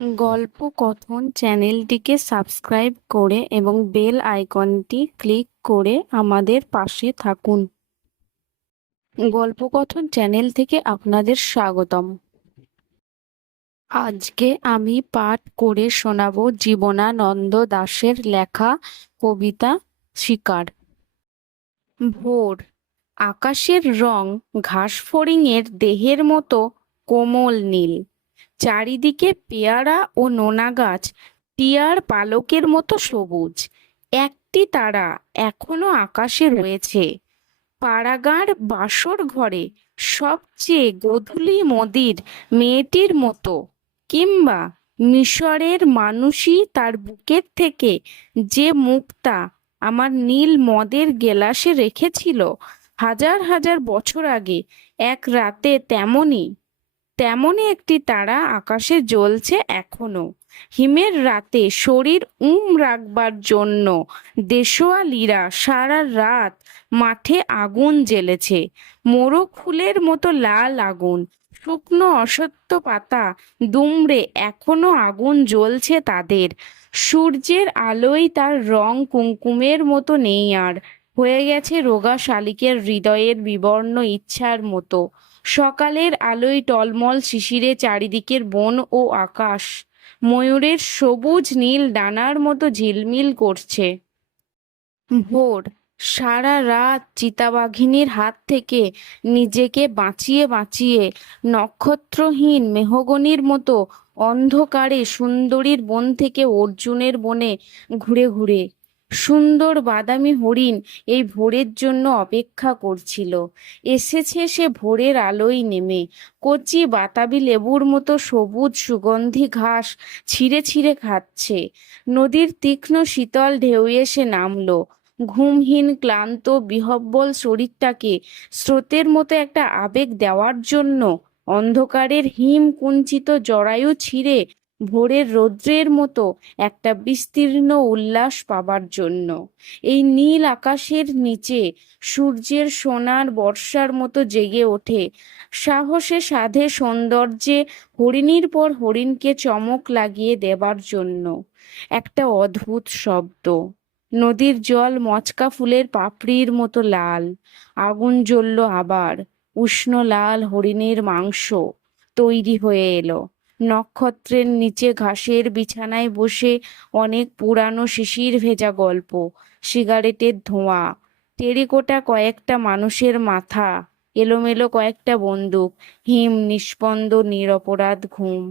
গল্পকথন চ্যানেলটিকে সাবস্ক্রাইব করে এবং বেল আইকনটি ক্লিক করে আমাদের পাশে থাকুন। গল্পকথন চ্যানেল থেকে আপনাদের স্বাগতম। আজকে আমি পাঠ করে শোনাব জীবনানন্দ দাশের লেখা কবিতা শিকার। ভোর। আকাশের রং ঘাসফড়িংয়ের দেহের মতো কোমল নীল। চারিদিকে পেয়ারা ও নোনা গাছ টিয়ার পালকের মতো সবুজ। একটি তারা এখনো আকাশে রয়েছে। পাড়াগাঁর বাসর ঘরে সবচেয়ে গোধূলি মদির মেয়েটির মতো, কিংবা মিশরের মানুষই তার বুকের থেকে যে মুক্তা আমার নীল মদের গেলাসে রেখেছিল হাজার হাজার বছর আগে এক রাতে, তেমনই একটি তারা আকাশে জ্বলছে এখনো। হিমের রাতে শরীর রাখবার জন্য দেশোয়ালিরা সারা রাত মাঠে আগুন জ্বেলেছে, মোরগ ফুলের মতো লাল আগুন। শুকনো অসত্য পাতা দুমড়ে এখনো আগুন জ্বলছে তাদের। সূর্যের আলোয় তার রং কুমকুমের মতো নেই আর, হয়ে গেছে রোগা শালিকের হৃদয়ের বিবর্ণ ইচ্ছার মতো। সকালের আলোয় টলমল শিশিরে চারিদিকের বন ও আকাশ ময়ূরের সবুজ নীল ডানার মতো ঝিলমিল করছে। ভোর। সারা রাত চিতাবাঘিনীর হাত থেকে নিজেকে বাঁচিয়ে বাঁচিয়ে নক্ষত্রহীন মেহগনির মতো অন্ধকারে সুন্দরীর বন থেকে অর্জুনের বনে ঘুরে ঘুরে সুন্দর বাদামি হরিণ এই ভোরের জন্য অপেক্ষা করছিল। এসেছে সে ভোরের আলোয় নেমে, কচি বাতাবি লেবুর মতো সবুজ সুগন্ধি ঘাস ছিঁড়ে ছিঁড়ে খাচ্ছে। নদীর তীক্ষ্ণ শীতল ঢেউ এসে নামলো। ঘুমহীন ক্লান্ত বিহ্বল শরীরটাকে স্রোতের মতো একটা আবেগ দেওয়ার জন্য, অন্ধকারের হিম কুঞ্চিত জরায়ু ছিঁড়ে ভোরের রৌদ্রের মতো একটা বিস্তীর্ণ উল্লাস পাবার জন্য। এই নীল আকাশের নিচে সূর্যের সোনার বর্ষার মতো জেগে ওঠে সাহসে সাধে সৌন্দর্যে হরিণীর পর হরিণকে চমক লাগিয়ে দেবার জন্য। একটা অদ্ভুত শব্দ। নদীর জল মচকা ফুলের পাপড়ির মতো লাল। আগুন জ্বলল আবার। উষ্ণ লাল হরিণের মাংস তৈরি হয়ে এলো। নক্ষত্রের নিচে ঘাসের বিছানায় বসে অনেক পুরানো শিশির ভেজা গল্প, সিগারেটের ধোঁয়া, টেরিকোটা কয়েকটা মানুষের মাথা, এলোমেলো কয়েকটা বন্দুক, হিম নিস্পন্দ নিরপরাধ ঘুম।